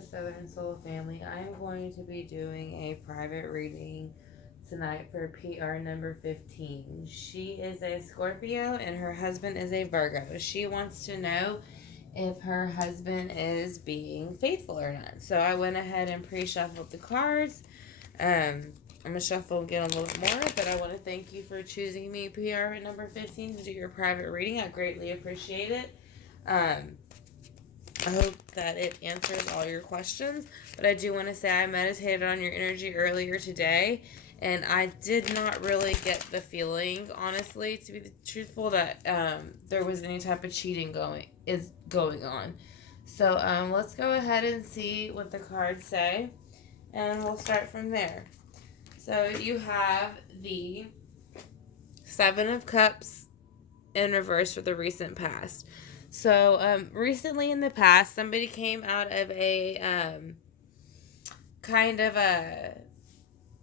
Southern Soul family. I'm going to be doing a private reading tonight for PR number 15. She is a Scorpio and her husband is a Virgo. She wants to know if her husband is being faithful or not. So I went ahead and pre-shuffled the cards. I'm going to shuffle and get a little bit more, but I want to thank you for choosing me, PR number 15, to do your private reading. I greatly appreciate it. I hope that it answers all your questions, but I do want to say I meditated on your energy earlier today, and I did not really get the feeling, honestly, to be truthful, that there was any type of cheating going on. So let's go ahead and see what the cards say, and we'll start from there. So you have the Seven of Cups in reverse for the recent past. So recently in the past, somebody came out of a kind of a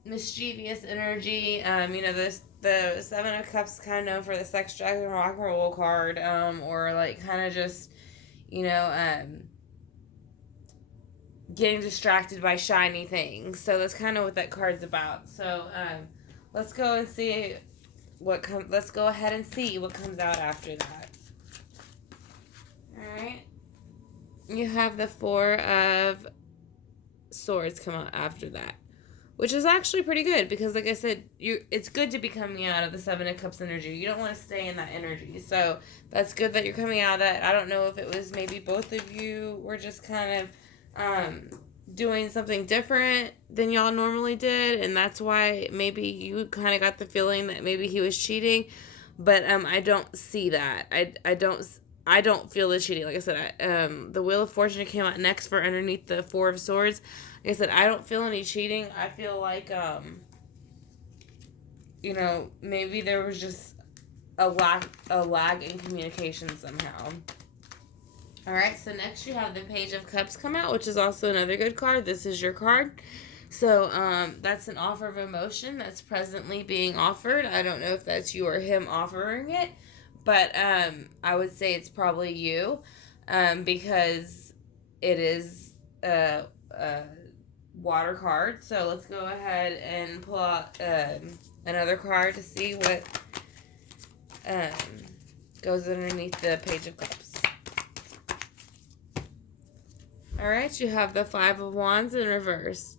mischievous energy. The Seven of Cups kind of known for the sex, drugs, and rock and roll card, or like kind of just, getting distracted by shiny things. So that's kind of what that card's about. So let's go and see let's go ahead and see what comes out after that. Alright. You have the Four of Swords come out after that, which is actually pretty good because, like I said, it's good to be coming out of the Seven of Cups energy. You don't want to stay in that energy. So that's good that you're coming out of that. I don't know if it was maybe both of you were just kind of doing something different than y'all normally did, and that's why maybe you kind of got the feeling that maybe he was cheating, but I don't see that. I don't feel the cheating. Like I said, the Wheel of Fortune came out next for underneath the Four of Swords. Like I said, I don't feel any cheating. I feel like maybe there was just a lag in communication somehow. Alright, so next you have the Page of Cups come out, which is also another good card. This is your card. So that's an offer of emotion that's presently being offered. I don't know if that's you or him offering it, but I would say it's probably you, because it is a water card. So let's go ahead and pull out another card to see what goes underneath the Page of Cups. Alright, you have the Five of Wands in reverse.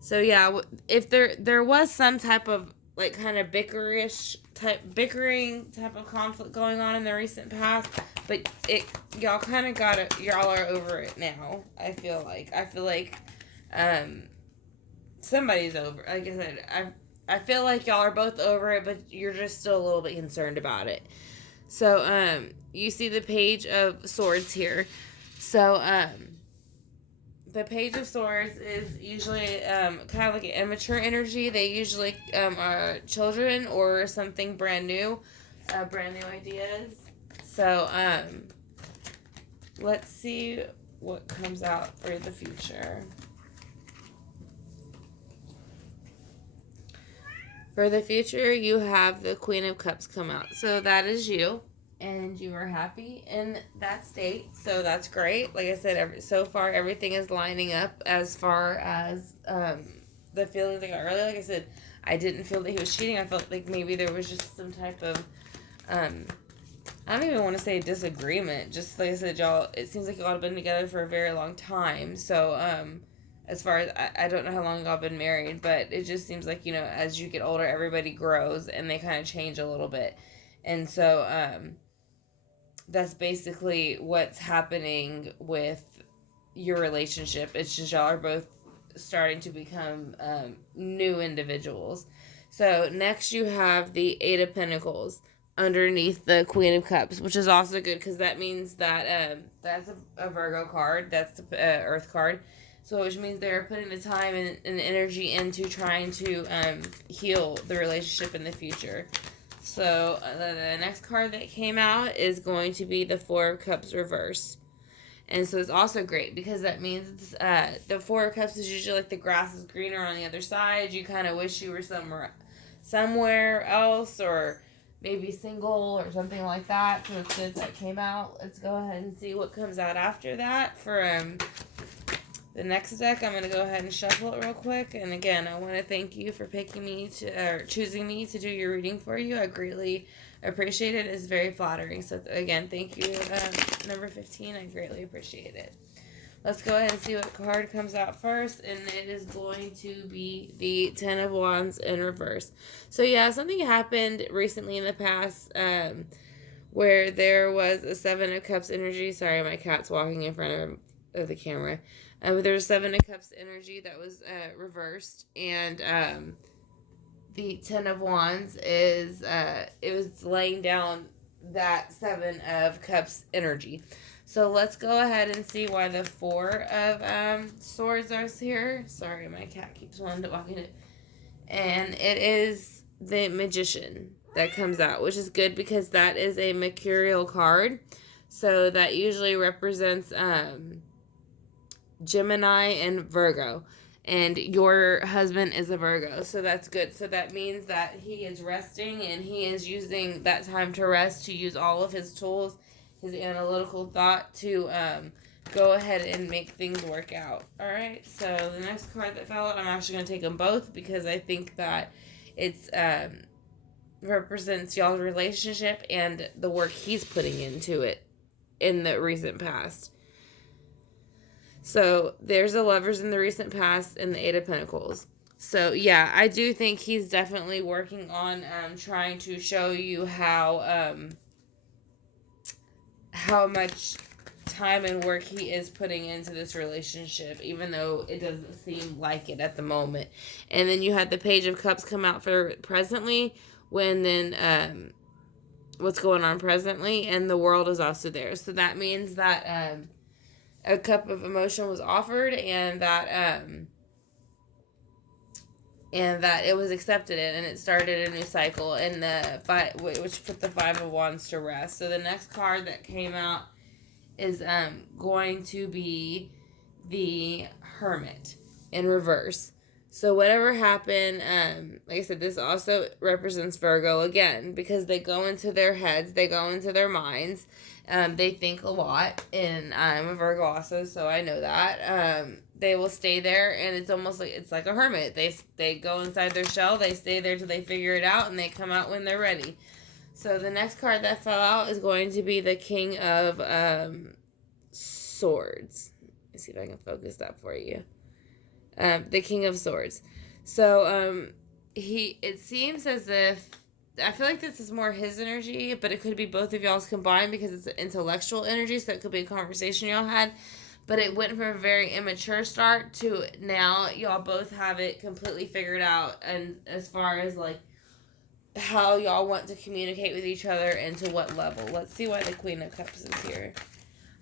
So yeah, if there was some type of like kind of bickering type of conflict going on in the recent past, but y'all kind of got it. Y'all are over it now. I feel like somebody's over. Like I said, I feel like y'all are both over it, but you're just still a little bit concerned about it. So you see the Page of Swords here. So the Page of Swords is usually kind of like an immature energy. They usually are children or something brand new ideas. So let's see what comes out for the future. For the future, you have the Queen of Cups come out. So that is you. And you are happy in that state, so that's great. Like I said, so far everything is lining up as far as the feelings I got earlier. Like I said, I didn't feel that he was cheating. I felt like maybe there was just some type of I don't even want to say disagreement. Just like I said, y'all, it seems like y'all have been together for a very long time. So as far as I don't know how long y'all been married, but it just seems like, as you get older, everybody grows and they kind of change a little bit. And so that's basically what's happening with your relationship. It's just y'all are both starting to become new individuals. So next you have the Eight of Pentacles underneath the Queen of Cups, which is also good because that means that that's a Virgo card. That's the Earth card. So which means they're putting the time and energy into trying to heal the relationship in the future. So the next card that came out is going to be the Four of Cups reverse. And so it's also great because that means the Four of Cups is usually like the grass is greener on the other side. You kind of wish you were somewhere else, or maybe single or something like that. So it's good that came out. Let's go ahead and see what comes out after that for The next deck, I'm going to go ahead and shuffle it real quick. And again, I want to thank you for picking me or choosing me to do your reading for you. I greatly appreciate it. It's very flattering. So again, thank you, number 15. I greatly appreciate it. Let's go ahead and see what card comes out first, and it is going to be the Ten of Wands in reverse. So yeah, something happened recently in the past where there was a Seven of Cups energy. Sorry, my cat's walking in front of the camera. But there was Seven of Cups energy that was reversed, and the Ten of Wands is it was laying down that Seven of Cups energy. So let's go ahead and see why the Four of Swords are here. Sorry, my cat keeps wanting to walk in it. And it is the Magician that comes out, which is good because that is a mercurial card. So that usually represents Gemini and Virgo. And your husband is a Virgo, so that's good. So that means that he is resting, and he is using that time to rest to use all of his tools, his analytical thought to go ahead and make things work out. Alright, so the next card that fell out, I'm actually going to take them both because I think that it's represents y'all's relationship and the work he's putting into it in the recent past. So there's the Lovers in the recent past and the Eight of Pentacles. So yeah, I do think he's definitely working on trying to show you how much time and work he is putting into this relationship, even though it doesn't seem like it at the moment. And then you had the Page of Cups come out for presently, when then what's going on presently, and the World is also there. So that means that a cup of emotion was offered, and that it was accepted, and it started a new cycle, and which put the Five of Wands to rest. So the next card that came out is going to be the Hermit in reverse. So whatever happened, like I said, this also represents Virgo again, because they go into their heads, they go into their minds, they think a lot, and I'm a Virgo also, so I know that. They will stay there, and it's almost like it's like a hermit. They go inside their shell, they stay there till they figure it out, and they come out when they're ready. So the next card that fell out is going to be the King of Swords. Let me see if I can focus that for you. The King of Swords. So it seems as if, I feel like this is more his energy, but it could be both of y'all's combined because it's an intellectual energy, so it could be a conversation y'all had. But it went from a very immature start to now y'all both have it completely figured out, and as far as like how y'all want to communicate with each other and to what level. Let's see why the Queen of Cups is here.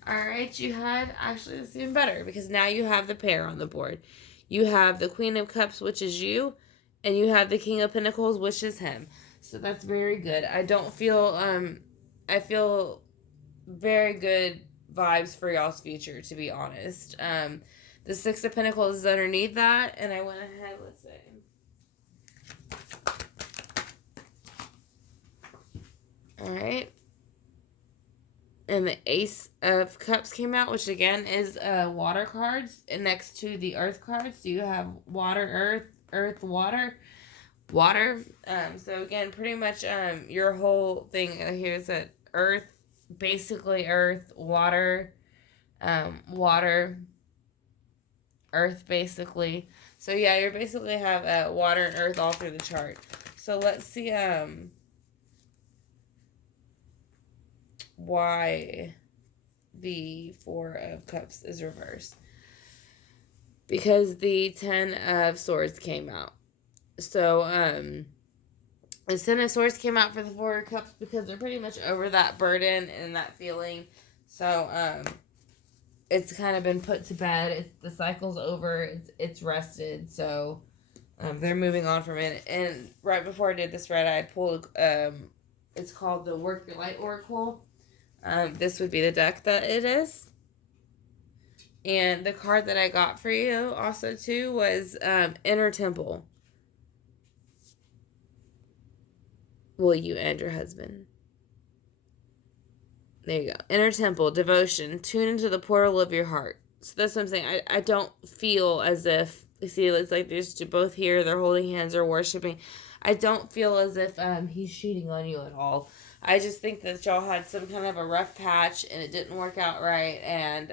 Alright, you had, actually it's even better because now you have the pair on the board. You have the Queen of Cups, which is you, and you have the King of Pentacles, which is him. So that's very good. I feel very good vibes for y'all's future, to be honest. The Six of Pentacles is underneath that, and I went ahead, let's see. Alright. And the Ace of Cups came out, which again is water cards, and next to the Earth cards. So you have water, earth, earth, water. So again, pretty much your whole thing here is that earth, basically earth, water, water, earth, basically. So yeah, you basically have water and earth all through the chart. So let's see why the Four of Cups is reversed. Because the Ten of Swords came out. So, the Ten of Swords came out for the Four of Cups because they're pretty much over that burden and that feeling. So, it's kind of been put to bed. The cycle's over. It's rested. So, they're moving on from it. And right before I did this spread, I pulled, it's called the Work Your Light Oracle. This would be the deck that it is. And the card that I got for you also too was Inner Temple. Will you and your husband? There you go. Inner Temple, devotion. Tune into the portal of your heart. So that's what I'm saying. I don't feel as if, you see, it's like there's both here, they're holding hands or worshiping. I don't feel as if he's cheating on you at all. I just think that y'all had some kind of a rough patch and it didn't work out right, and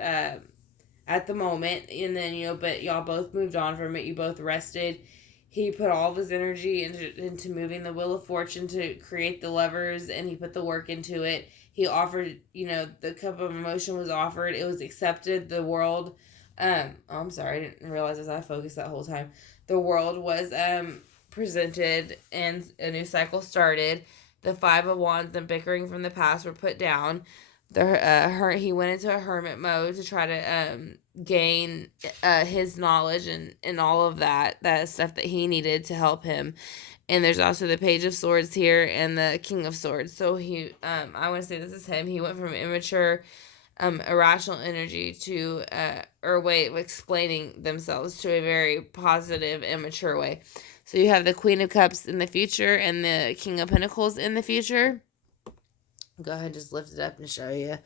at the moment, and then but y'all both moved on from it. You both rested. He put all of his energy into moving the Wheel of Fortune to create the levers, and he put the work into it. He offered, the cup of emotion was offered. It was accepted. The world, I'm sorry, I didn't realize as I focused that whole time. The world was presented, and a new cycle started. The Five of Wands and bickering from the past were put down. He went into a hermit mode to try to gain his knowledge and all of that stuff that he needed to help him. And there's also the Page of Swords here and the King of Swords. So he I want to say this is him. He went from immature irrational energy to explaining themselves to a very positive immature way. So you have the Queen of Cups in the future and the King of Pentacles in the future. Go ahead and just lift it up and show you.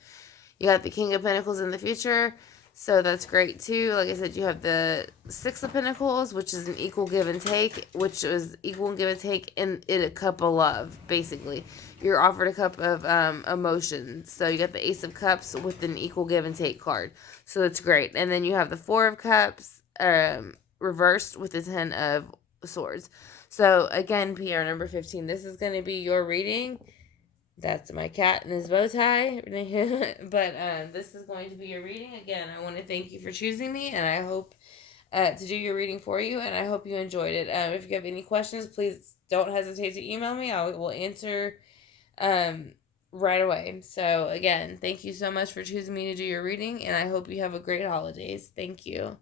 You got the King of Pentacles in the future, so that's great too. Like I said, you have the Six of Pentacles, which is an equal give and take, which is equal give and take in a cup of love, basically. You're offered a cup of emotion. So you got the Ace of Cups with an equal give and take card. So that's great. And then you have the Four of Cups reversed with the Ten of Swords. So again, PR number 15, this is going to be your reading. That's my cat and his bow tie. But this is going to be your reading. Again, I want to thank you for choosing me, and I hope to do your reading for you, and I hope you enjoyed it. If you have any questions, please don't hesitate to email me. I will answer right away. So again, thank you so much for choosing me to do your reading, and I hope you have a great holidays. Thank you.